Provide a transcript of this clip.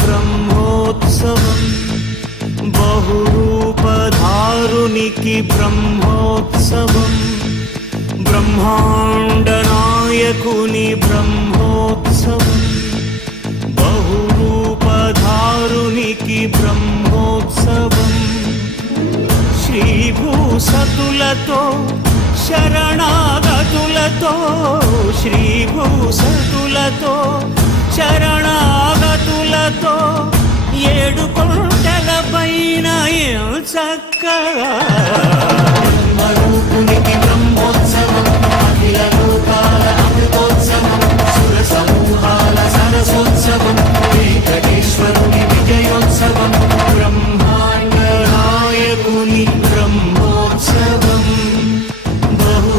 బ్రహ్మోత్సవం బహురూపధారునికి బ్రహ్మోత్సవం బ్రహ్మాండ నాయకుని బ్రహ్మోత్సవం బహురూపధారునికి బ్రహ్మోత్సవం శ్రీభూసతులతో శరణాగతులతో శ్రీభూసతులతో శరణాగతులతో 7 కొండల పైన చక్కగా బ్రహ్మరూపునికి